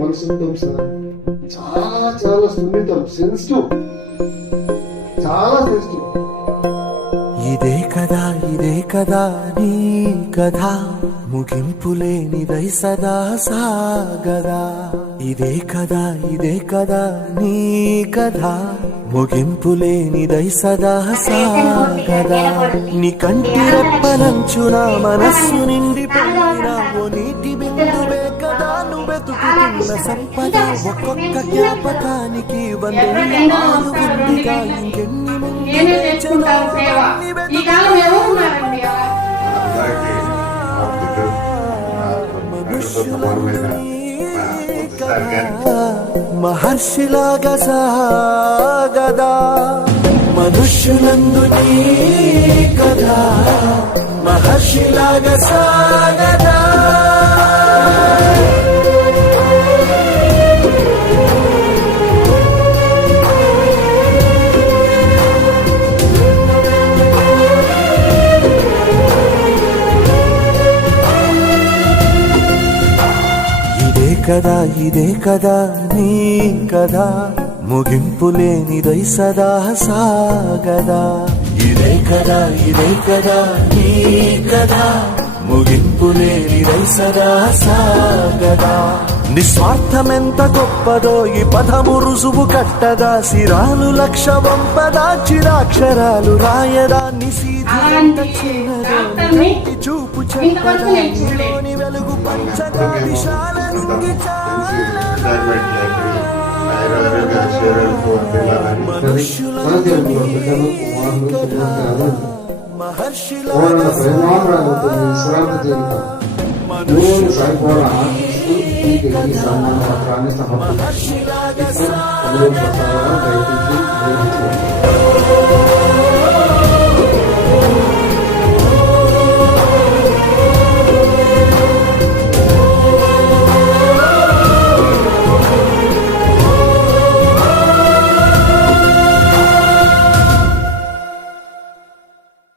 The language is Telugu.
మనసుతో చాలా చాలా సున్నితం, సెన్సిటివ్, చాలా సెన్సిటివ్. ఇదే కదా నీ కథ, ముగింపులేనిదై సదా సాగదా. ఇదే కదా నీ కథ, ముగింపులేనిదై సదా సాగదా. నీ కంటి రెప్పలంచున మనస్సు నిండిపోయిన ఓ నీటి బిందువే కదా నువ్వెతుకుతున్న సంపద. ఒక్కొక్క జ్ఞాపకానికి వందేళ్ల ఆయువుందిగా, ఇంకెన్ని ముందు మహర్షిలాగా సాగదా. మనుష్యులందు నీ కదా, మహర్షిలాగా సాగదా. ఇదే కదా నీ కదా, ముగింపులేనిదై సదా సాగదా. ఇదే కదా నీ కదా, ముగింపులేనిదై సదా సాగదా. నిస్వార్థమెంత గొప్పదో ఈ పదము రుజువు కట్టదా. సిరాలు లక్ష వంపదా, చిరాక్షరాలు రాయదా. చూపు చెప్పని వెలుగు పంచగా విశాల మహర్షిలా మహర్షిలాగా